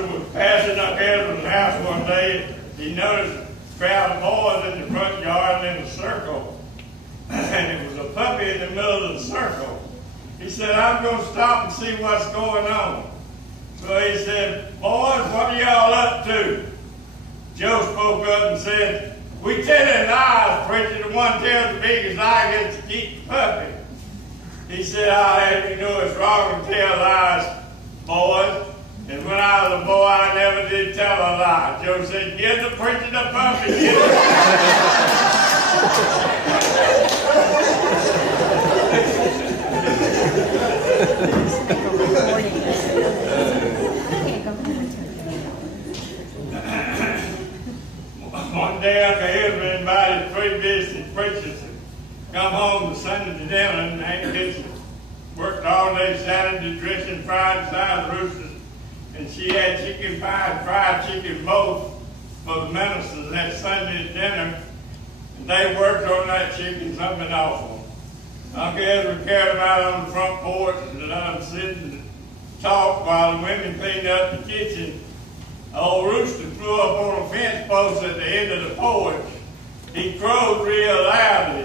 minister was passing up Ezra's house one day. He noticed a crowd of boys in the front yard in a circle. And it was a puppy in the middle of the circle. He said, I'm going to stop and see what's going on. So he said, boys, what are y'all up to? Joe spoke up and said, we telling lies, preacher. The one tells the biggest lie gets to keep the puppy. He said, I'll have you know it's wrong to tell lies, boys. And when I was a boy, I never did tell a lie. Joe said, give the preacher the puppy. Give One day Uncle Ezra invited 3 visiting preachers to come home to Sunday to dinner, and Aunt Kitchen worked all day Saturday dressing fried side roosters, and she had chicken pie and fried chicken both for the ministers that Sunday at dinner, and they worked on that chicken something awful. Uncle Ezra carried them out on the front porch and let them sit and talk while the women cleaned up the kitchen. An old rooster flew up on a fence post at the end of the porch. He crowed real loudly.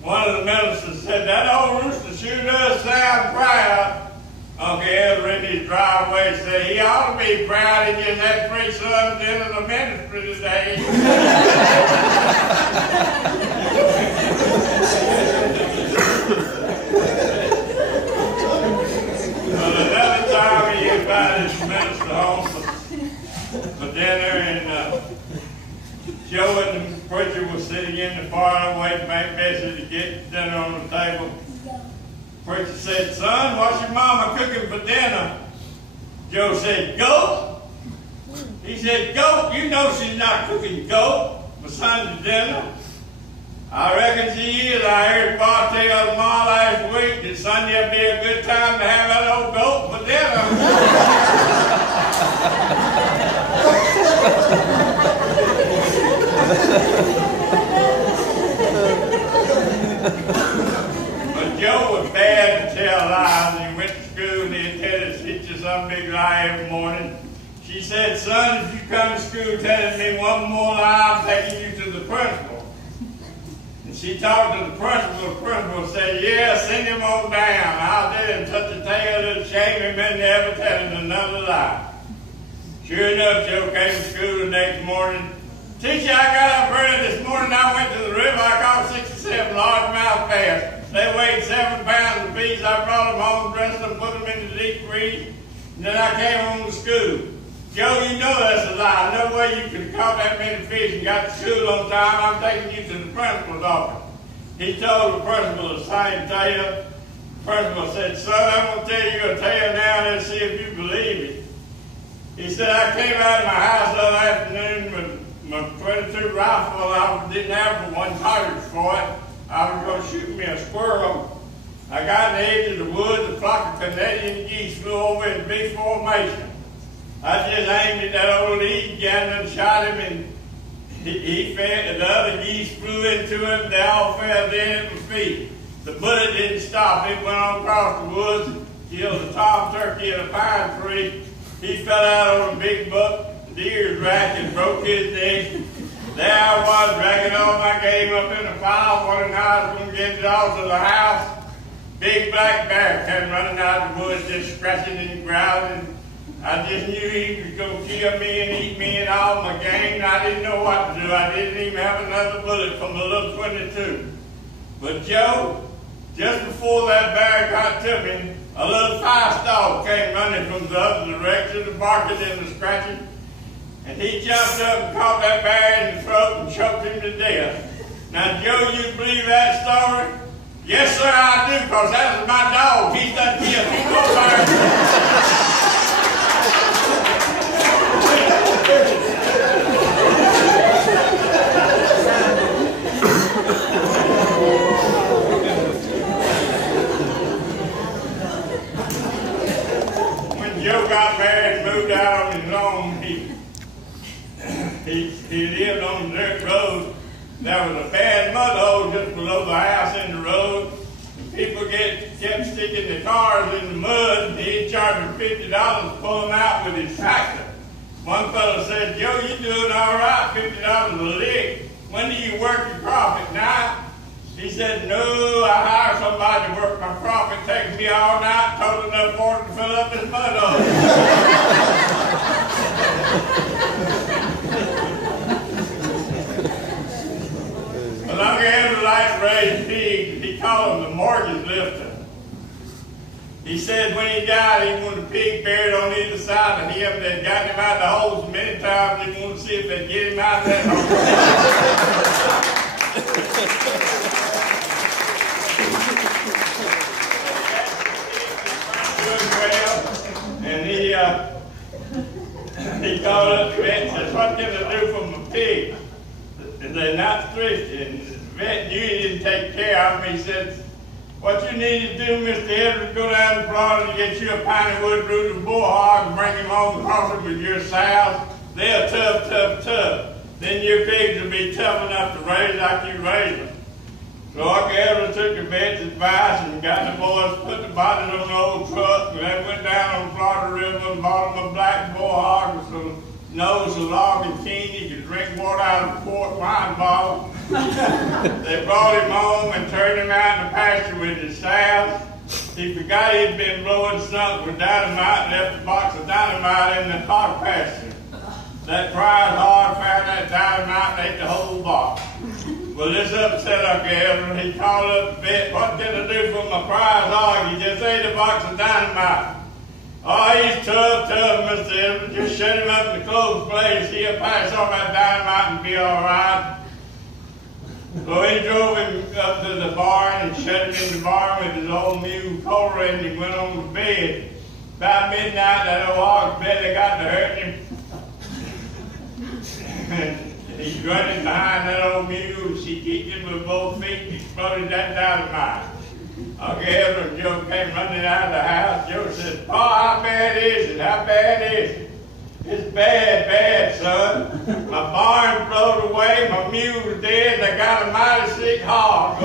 One of the ministers said, that old rooster sure does sound proud. Uncle Ezra in his driveway said, he ought to be proud. He just had 3 sons into the ministry today. Well, another time he invited the minister home for dinner, and Joe and the preacher was sitting in the parlor waiting to make Bessie to get dinner on the table. The preacher said, son, what's your mama cooking for dinner? Joe said, goat. He said, goat? You know she's not cooking goat for Sunday dinner. I reckon she is. I heard Pa tell Ma last week that Sunday would be a good time to have that old goat for dinner. But Joe was bad to tell lies, and he went to school, and the attendant teacher some big lie every morning. She said, son, if you come to school telling me one more lie, I'm taking you to the principal. And she talked to the principal. The principal said, yeah, send him on down. I'll tell him such a tale that'll shame him and never telling another lie. Sure enough, Joe came to school the next morning. Teacher, I got up early this morning. I went to the river. I caught 67 largemouth bass. They weighed 7 pounds apiece. I brought them home, dressed them, put them in the deep freeze, and then I came home to school. Joe, you know that's a lie. No way you could have caught that many fish and got to school on time. I'm taking you to the principal's office. He told the principal the same tale. The principal said, son, I'm going to tell you a tale now and see if you believe it. He said, I came out of my house the other afternoon with my .22 rifle, and I didn't have one cartridge for it. I was going to shoot me a squirrel. I got in the edge of the woods. A flock of Canadian geese flew over in big formation. I just aimed at that old east-gander and shot him, and he fell, and the other geese flew into him. They all fell dead at my feet. The bullet didn't stop. It went on across the woods and killed a tom turkey in a pine tree. He fell out on a big buck. The deer's rack and broke his neck. There I was, dragging all my game up in a pile, wondering how I was going to get it all to the house. Big black bear came running out of the woods, just scratching and growling. I just knew he was going to kill me and eat me and all my game. I didn't know what to do. I didn't even have another bullet from a little .22. But Joe, just before that bear got to me, a little fast dog came running from the other direction, the barking and the scratching. And he jumped up and caught that bear in the throat and choked him to death. Now, Joe, you believe that story? Yes, sir, I do, because that was my dog. He's done killed me. Go bear. When Joe got married and moved out on his own, he lived on the dirt road. There was a bad mud hole just below the house in the road. people kept sticking the cars in the mud, and he'd charge them $50 to pull them out with his tractor. One fellow said, Joe, you're doing all right, $50 a lick. When do you work your profit? Now? He said, no, I hire somebody to work my profit. It takes me all night, total enough water to fill up this mud hole. Well, Uncle Andrew liked to raise pigs. He called him the mortgage lifter. He said when he died, he wanted a pig buried on either side of him. They'd gotten him out of the holes many times. He wanted to see if they'd get him out of that hole. And he called up the vet and said, what can I do for my pig? And they're not thrifty. And the vet knew he didn't take care of them. He said, what you need to do, Mr. Edwards, go down to Florida and get you a piney wood rooted bull hog and bring him home and cross him with your sows. They're tough. Then your pigs will be tough enough to raise like you raise them. So Uncle Edwards took the vet's advice and got the boys, put the bodies on the old truck, and they went down on the Florida River and bought them a black bull hog with some nose so long and keen he could drink water out of a quart wine bottle. They brought him home and turned him out in the pasture with his sows. He forgot he'd been blowing stumps with dynamite and left a box of dynamite in the hog pasture. That prize hog found that dynamite and ate the whole box. Well, this upset Uncle Edward. He called up the vet. What can I do for my prize hog? He just ate a box of dynamite. Oh, he's tough, Mr. Edwards. Just shut him up in the clothes place. He'll pass on that dynamite and be all right. So he drove him up to the barn and shut him in the barn with his old mule collar and he went on to bed. About midnight, that old hog's belly got to hurting him. He's running behind that old mule and she kicked him with both feet and exploded that dynamite. Uncle Edward and Joe came running out of the house. Joe said, Pa, how bad is it? How bad is it? It's bad, son. My barn blowed away, my mule's dead, and I got a mighty sick hog.